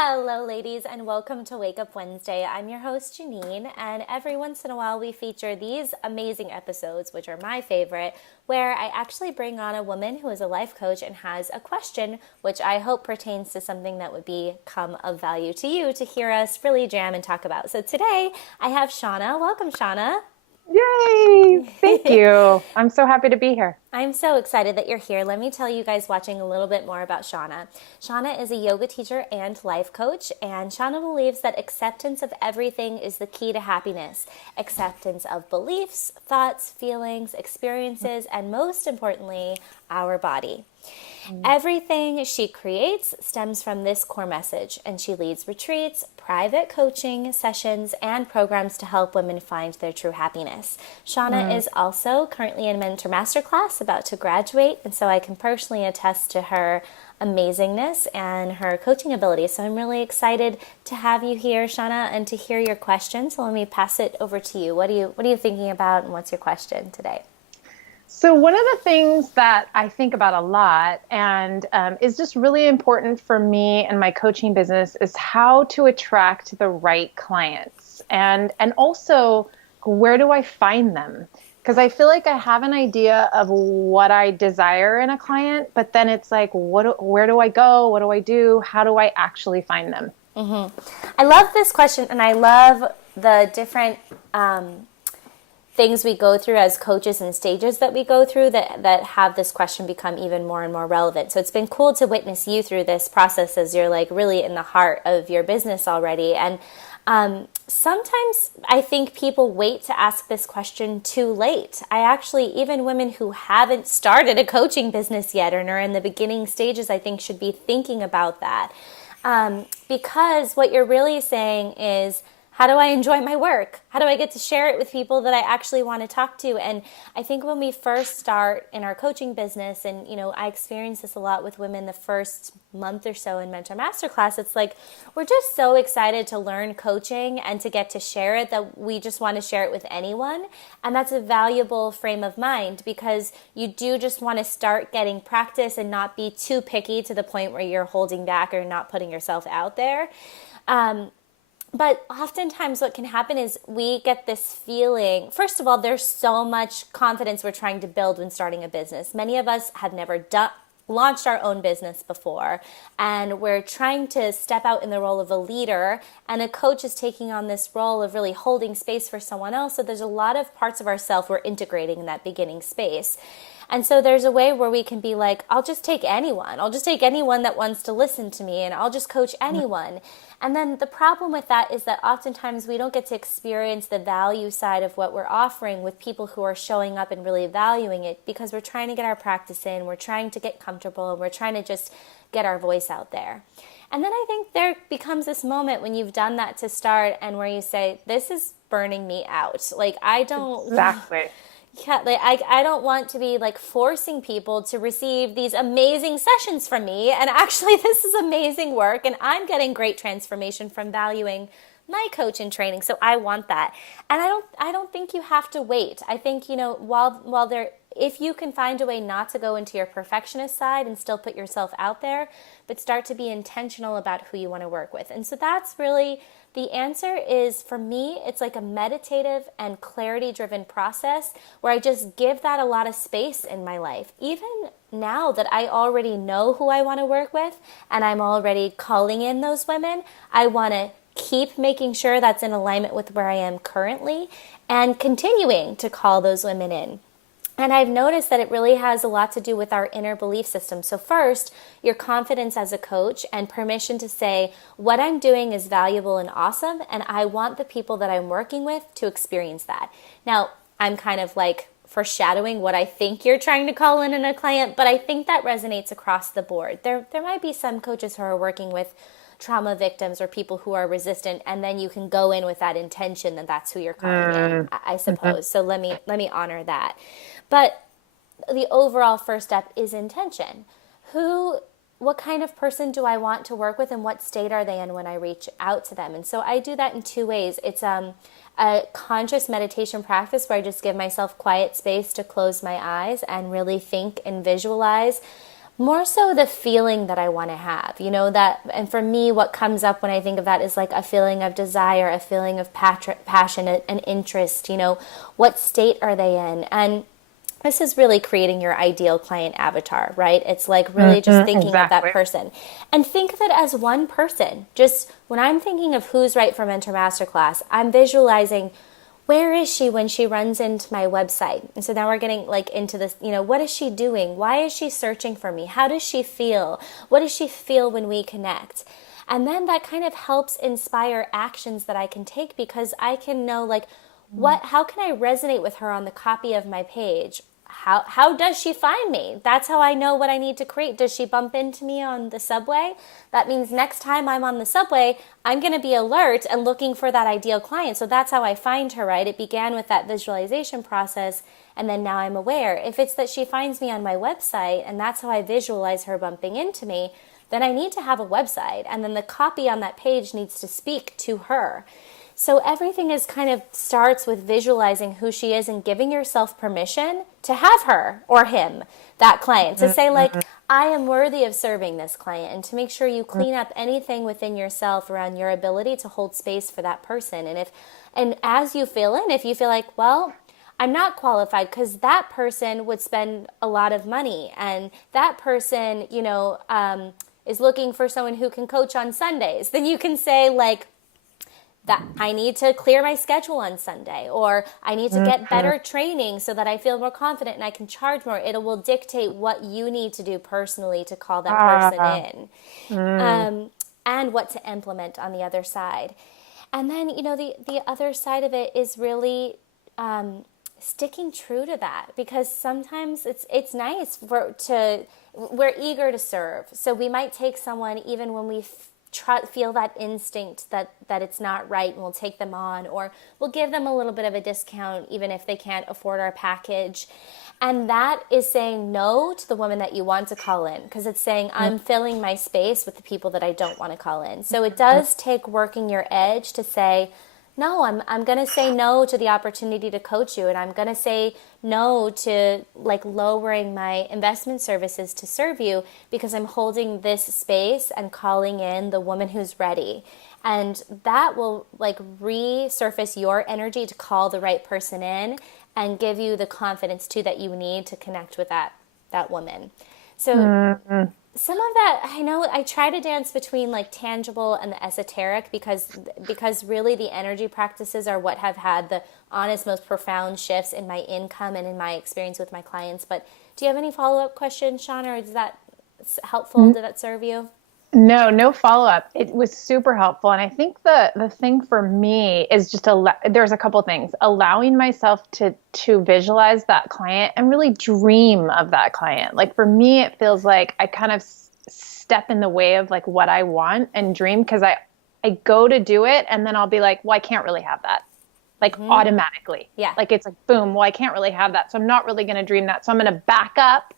Hello, ladies, and welcome to Wake Up Wednesday. I'm your host, Jeannine, and every once in a while we feature these amazing episodes, which are my favorite, where I actually bring on a woman who is a life coach and has a question, which I hope pertains to something that would become of value to you to hear us really jam and talk about. So today I have Shauna. Welcome, Shauna. Yay! Thank you. I'm so happy to be here. I'm so excited that you're here. Let me tell you guys watching a little bit more about Shauna. Shauna is a yoga teacher and life coach, and Shauna believes that acceptance of everything is the key to happiness. Acceptance of beliefs, thoughts, feelings, experiences, and most importantly, our body. Everything she creates stems from this core message, and she leads retreats, private coaching sessions, and programs to help women find their true happiness. Shauna is also currently in Mentor Masterclass, about to graduate, and so I can personally attest to her amazingness and her coaching ability. So I'm really excited to have you here, Shauna, and to hear your question. So let me pass it over to you. What are you thinking about, and what's your question today? So one of the things that I think about a lot and is just really important for me and my coaching business is how to attract the right clients and also where do I find them? Because I feel like I have an idea of what I desire in a client, but then it's like, where do I go? What do I do? How do I actually find them? I love this question, and I love the different things we go through as coaches and stages that we go through that have this question become even more and more relevant. So it's been cool to witness you through this process as you're like really in the heart of your business already. And sometimes I think people wait to ask this question too late. I actually, even women who haven't started a coaching business yet and are in the beginning stages, I think should be thinking about that. Because what you're really saying is, how do I enjoy my work? How do I get to share it with people that I actually want to talk to? And I think when we first start in our coaching business, and I experience this a lot with women the first month or so in Mentor Masterclass, it's like we're just so excited to learn coaching and to get to share it that we just want to share it with anyone. And that's a valuable frame of mind, because you do just want to start getting practice and not be too picky to the point where you're holding back or not putting yourself out there. But oftentimes what can happen is we get this feeling, first of all, there's so much confidence we're trying to build when starting a business. Many of us have never launched our own business before, and we're trying to step out in the role of a leader, and a coach is taking on this role of really holding space for someone else. So there's a lot of parts of ourselves we're integrating in that beginning space. And so there's a way where we can be like, I'll just take anyone. I'll just take anyone that wants to listen to me, and I'll just coach anyone. And then the problem with that is that oftentimes we don't get to experience the value side of what we're offering with people who are showing up and really valuing it, because we're trying to get our practice in, we're trying to get comfortable, and we're trying to just get our voice out there. And then I think there becomes this moment when you've done that to start and where you say, this is burning me out. Like, I don't... Exactly. Yeah, like I don't want to be like forcing people to receive these amazing sessions from me. And actually, this is amazing work, and I'm getting great transformation from valuing my coach and training. So I want that. And I don't think you have to wait. I think, while there, if you can find a way not to go into your perfectionist side and still put yourself out there, but start to be intentional about who you want to work with. And so that's really the answer is, for me, it's like a meditative and clarity-driven process where I just give that a lot of space in my life. Even now that I already know who I want to work with and I'm already calling in those women, I want to keep making sure that's in alignment with where I am currently and continuing to call those women in. And I've noticed that it really has a lot to do with our inner belief system. So first, your confidence as a coach and permission to say, what I'm doing is valuable and awesome, and I want the people that I'm working with to experience that. Now, I'm kind of like foreshadowing what I think you're trying to call in a client, but I think that resonates across the board. There might be some coaches who are working with trauma victims or people who are resistant, and then you can go in with that intention that that's who you're calling in, I suppose. So let me honor that. But the overall first step is intention. What kind of person do I want to work with, and what state are they in when I reach out to them? And so I do that in two ways. It's a conscious meditation practice where I just give myself quiet space to close my eyes and really think and visualize More so the feeling that I want to have, that, and for me, what comes up when I think of that is like a feeling of desire, a feeling of passion, and interest, what state are they in? And this is really creating your ideal client avatar, right? It's like really just thinking of that Exactly. person and think of it as one person. Just when I'm thinking of who's right for Mentor Masterclass, I'm visualizing where is she when she runs into my website? And so now we're getting like into this, what is she doing? Why is she searching for me? How does she feel? What does she feel when we connect? And then that kind of helps inspire actions that I can take because I can know like how can I resonate with her on the copy of my page? How does she find me? That's how I know what I need to create. Does she bump into me on the subway? That means next time I'm on the subway, I'm going to be alert and looking for that ideal client. So that's how I find her, right? It began with that visualization process, and then now I'm aware. If it's that she finds me on my website, and that's how I visualize her bumping into me, then I need to have a website, and then the copy on that page needs to speak to her. So everything is kind of starts with visualizing who she is and giving yourself permission to have her or him, that client, to say like, I am worthy of serving this client, and to make sure you clean up anything within yourself around your ability to hold space for that person. And as you feel in, if you feel like, well, I'm not qualified because that person would spend a lot of money, and that person, is looking for someone who can coach on Sundays, then you can say like, that I need to clear my schedule on Sunday, or I need to get better training so that I feel more confident and I can charge more. It will dictate what you need to do personally to call that person in, and what to implement on the other side. And then, the other side of it is really sticking true to that, because sometimes it's nice we're eager to serve. So we might take someone even when we feel that instinct that it's not right, and we'll take them on, or we'll give them a little bit of a discount even if they can't afford our package. And that is saying no to the woman that you want to call in, because it's saying I'm filling my space with the people that I don't want to call in. So it does take working your edge to say, no, I'm going to say no to the opportunity to coach you, and I'm going to say no to like lowering my investment services to serve you, because I'm holding this space and calling in the woman who's ready. And that will like resurface your energy to call the right person in and give you the confidence too that you need to connect with that woman. So some of that, I know I try to dance between like tangible and the esoteric, because really the energy practices are what have had the honest, most profound shifts in my income and in my experience with my clients. But do you have any follow-up questions, Shauna, or is that helpful? Did that serve you? No follow-up. It was super helpful. And I think the thing for me is just there's a couple things. Allowing myself to visualize that client and really dream of that client. Like for me, it feels like I kind of step in the way of like what I want and dream, because I go to do it and then I'll be like, well, I can't really have that. Like automatically. Yeah. Like it's like, boom, well, I can't really have that. So I'm not really going to dream that. So I'm going to back up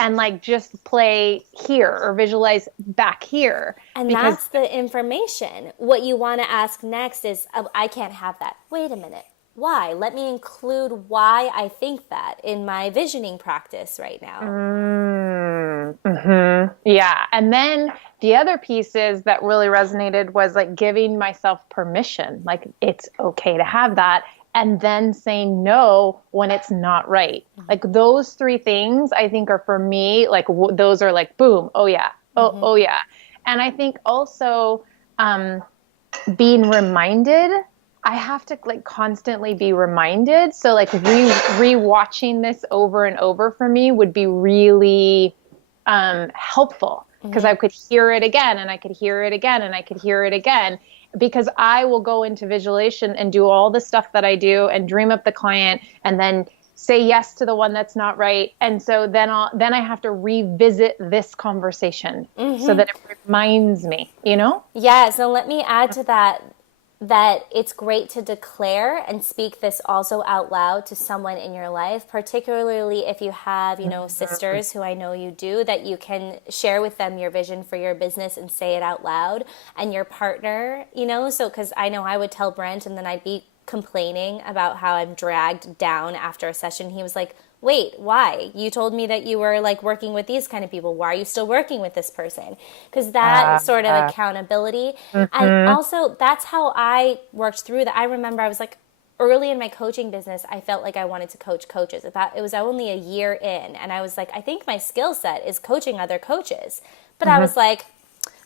and like just play here or visualize back here. And that's the information. What you want to ask next is, oh, I can't have that. Wait a minute. Why? Let me include why I think that in my visioning practice right now. Yeah. And then the other pieces that really resonated was like giving myself permission. Like it's okay to have that. And then saying no when it's not right. Like those three things I think are for me, like those are like, boom. Oh yeah. Oh yeah. And I think also, being reminded, I have to like constantly be reminded. So like re-watching this over and over for me would be really, helpful, because I could hear it again and I could hear it again and I could hear it again. Because I will go into visualization and do all the stuff that I do and dream up the client and then say yes to the one that's not right. And so then I have to revisit this conversation so that it reminds me, Yeah, so let me add to that it's great to declare and speak this also out loud to someone in your life, particularly if you have, sisters, who I know you do, that you can share with them your vision for your business and say it out loud, and your partner, so because I know I would tell Brent and then I'd be complaining about how I'm dragged down after a session, he was like, wait, why? You told me that you were like working with these kind of people. Why are you still working with this person? Because that sort of accountability. And also that's how I worked through that. I remember I was like, early in my coaching business, I felt like I wanted to coach coaches. It was only a year in, and I was like, I think my skill set is coaching other coaches. But I was like,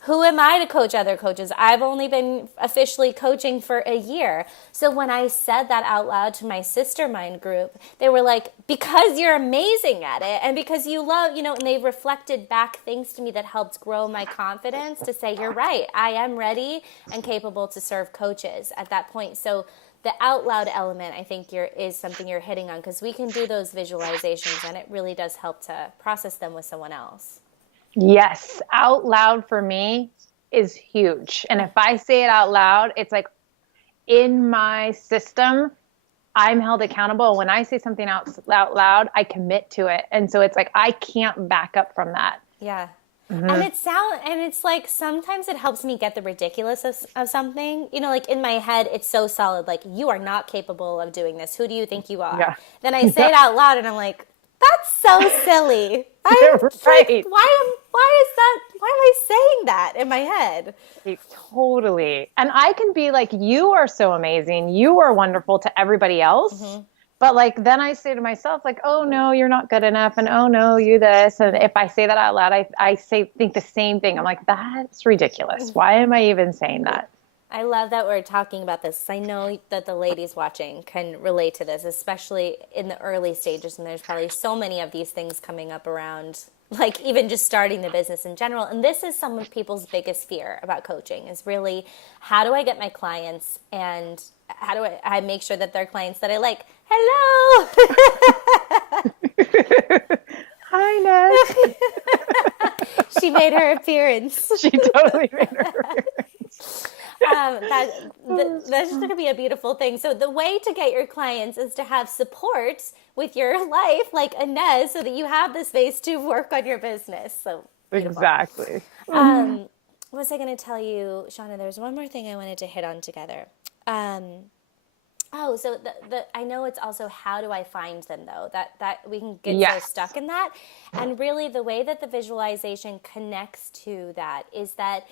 who am I to coach other coaches? I've only been officially coaching for a year. So when I said that out loud to my sister mind group, they were like, because you're amazing at it, and because you love, and they reflected back things to me that helped grow my confidence to say, you're right, I am ready and capable to serve coaches at that point. So the out loud element, I think is something you're hitting on, because we can do those visualizations and it really does help to process them with someone else. Yes. Out loud for me is huge. And if I say it out loud, it's like in my system, I'm held accountable. When I say something out loud, I commit to it. And so it's like, I can't back up from that. Yeah. And it's like, sometimes it helps me get the ridiculous of something, like in my head, it's so solid. Like, you are not capable of doing this. Who do you think you are? Yeah. Then I say it out loud and I'm like, that's so silly. I'm right. Like, why am I saying that in my head? Totally. And I can be like, you are so amazing. You are wonderful to everybody else. But like, then I say to myself, like, oh no, you're not good enough. And oh no, you this. And if I say that out loud, I think the same thing. I'm like, that's ridiculous. Why am I even saying that? I love that we're talking about this. I know that the ladies watching can relate to this, especially in the early stages. And there's probably so many of these things coming up around, like even just starting the business in general. And this is some of people's biggest fear about coaching, is really, how do I get my clients, and how do I make sure that they're clients that I like? Hello. Hi, Ness. She made her appearance. She totally made her appearance. That's just going to be a beautiful thing. So the way to get your clients is to have support with your life, like Inez, so that you have the space to work on your business. So beautiful. Exactly. What was I going to tell you, Shauna? There's one more thing I wanted to hit on together. So I know it's also, how do I find them, though? That we can get so stuck in that. And really the way that the visualization connects to that is that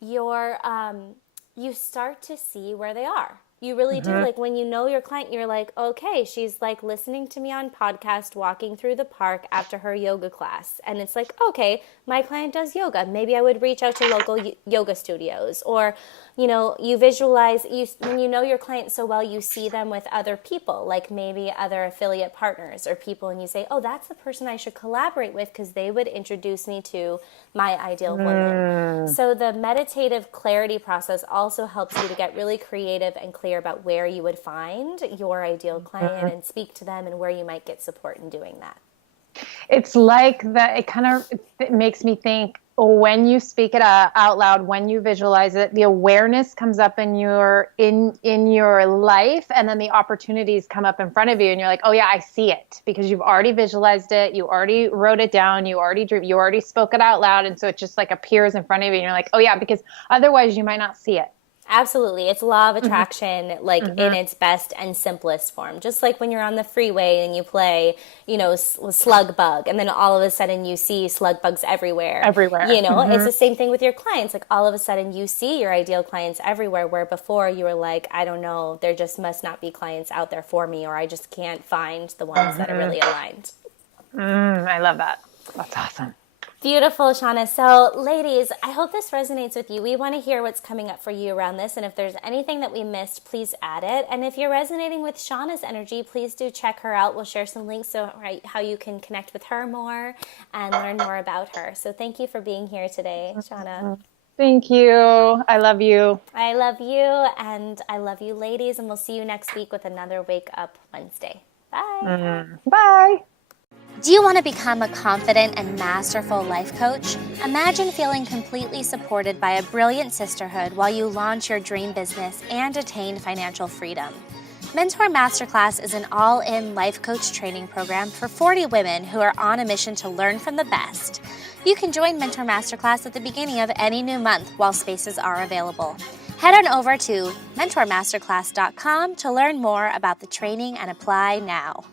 you start to see where they are. You really do. Like, when you know your client, you're like, okay, she's like listening to me on podcast, walking through the park after her yoga class. And it's like, okay, my client does yoga. Maybe I would reach out to local yoga studios. Or, you visualize, when you know your client so well, you see them with other people, like maybe other affiliate partners or people, and you say, oh, that's the person I should collaborate with, because they would introduce me to my ideal woman. So the meditative clarity process also helps you to get really creative and clear about where you would find your ideal client and speak to them, and where you might get support in doing that. It's like that. It makes me think, when you speak it out loud, when you visualize it, the awareness comes up in your life, and then the opportunities come up in front of you, and you're like, oh yeah, I see it, because you've already visualized it, you already wrote it down, you already spoke it out loud, and so it just like appears in front of you, and you're like, oh yeah, because otherwise you might not see it. Absolutely. It's law of attraction, like in its best and simplest form. Just like when you're on the freeway and you play, slug bug, and then all of a sudden you see slug bugs everywhere. It's the same thing with your clients. Like, all of a sudden you see your ideal clients everywhere, where before you were like, I don't know, there just must not be clients out there for me, or I just can't find the ones that are really aligned. I love that. That's awesome. Beautiful, Shauna. So, ladies, I hope this resonates with you. We want to hear what's coming up for you around this, and if there's anything that we missed, please add it. And if you're resonating with Shauna's energy, please do check her out. We'll share some links how you can connect with her more and learn more about her. So thank you for being here today, Shauna. Thank you. I love you. I love you, and I love you, ladies, and we'll see you next week with another Wake Up Wednesday. Bye. Bye. Do you want to become a confident and masterful life coach? Imagine feeling completely supported by a brilliant sisterhood while you launch your dream business and attain financial freedom. Mentor Masterclass is an all-in life coach training program for 40 women who are on a mission to learn from the best. You can join Mentor Masterclass at the beginning of any new month while spaces are available. Head on over to mentormasterclass.com to learn more about the training and apply now.